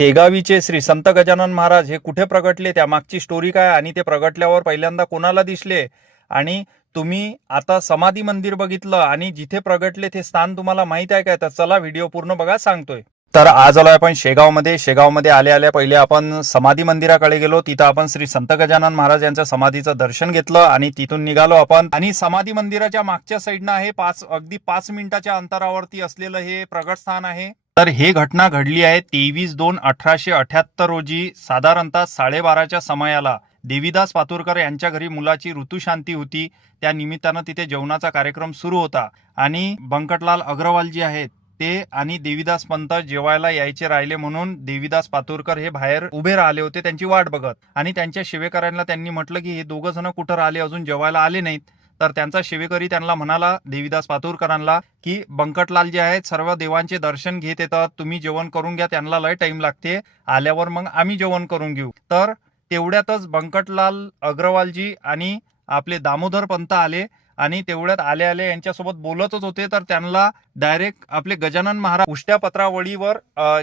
शेगावीचे श्री संत गजानन महाराज हे कुठे प्रगटले, त्यामागची स्टोरी काय, आणि ते प्रगटल्यावर पहिल्यांदा कोणाला दिसले, आणि तुम्ही आता समाधी मंदिर बघितलं आणि जिथे प्रगटले ते स्थान तुम्हाला माहित आहे काय, तर चला व्हिडिओ पूर्ण बघा, सांगतोय. तर आज आलोय आपण शेगावमध्ये आल्या आल्या पहिले आपण समाधी मंदिराकडे गेलो. तिथं आपण श्री संत गजानन महाराज यांच्या समाधीचं दर्शन घेतलं आणि तिथून निघालो आपण. आणि समाधी मंदिराच्या मागच्या साईडनं आहे अगदी 5 मिनिटाच्या अंतरावरती असलेलं हे प्रगट स्थान आहे. तर हे घटना घडली आहे 23/2/1878 रोजी साधारणतः 12:30च्या समयाला. देवीदास पातुरकर यांच्या घरी मुलाची ऋतुशांती होती. त्या निमित्तानं तिथे जेवणाचा कार्यक्रम सुरू होता आणि बंकटलाल अग्रवाल जी आहेत ते आणि देवीदास पंत जेवायला यायचे राहिले, म्हणून देवीदास पातुरकर हे बाहेर उभे राहिले होते त्यांची वाट बघत. आणि त्यांच्या सेवेकऱ्यांना त्यांनी म्हटलं की हे दोघं जण कुठं राहिले, अजून जेवायला आले नाहीत. तर त्यांचा सेवेकरी त्यांना म्हणाला, देवीदास पातुरकरांना, की बंकटलाल जे आहेत सर्व देवांचे दर्शन घेत येतात, तुम्ही जेवण करून घ्या, त्यांना लय टाइम लागते, आल्यावर मग आम्ही जेवण करून घेऊ. तर तेवढ्यातच बंकटलाल अग्रवालजी आणि आपले दामोदर पंत आले आणि तेवढ्यात आले यांच्यासोबत बोलतच होते. तर त्यांना डायरेक्ट आपले गजानन महाराज उष्ट्या पत्रावळीवर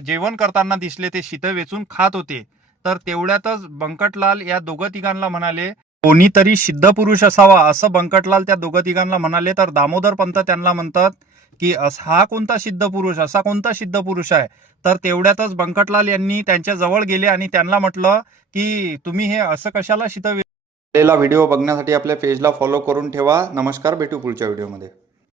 जेवण करताना दिसले, ते शीत वेचून खात होते. तर तेवढ्यातच बंकटलाल या दोघं तिघांना म्हणाले, कोणीतरी सिद्ध पुरुष असावा, असं बंकटलाल त्या दोघं तिघांना म्हणाले. तर दामोदर पंत त्यांना म्हणतात की हा कोणता सिद्ध पुरुष, असा कोणता सिद्ध पुरुष आहे. तर तेवढ्यातच बंकटलाल यांनी त्यांच्या जवळ गेले आणि त्यांना म्हटलं की तुम्ही हे असं कशाला व्हिडिओ बघण्यासाठी आपल्या पेजला फॉलो करून ठेवा. नमस्कार, भेटू पुढच्या व्हिडिओमध्ये.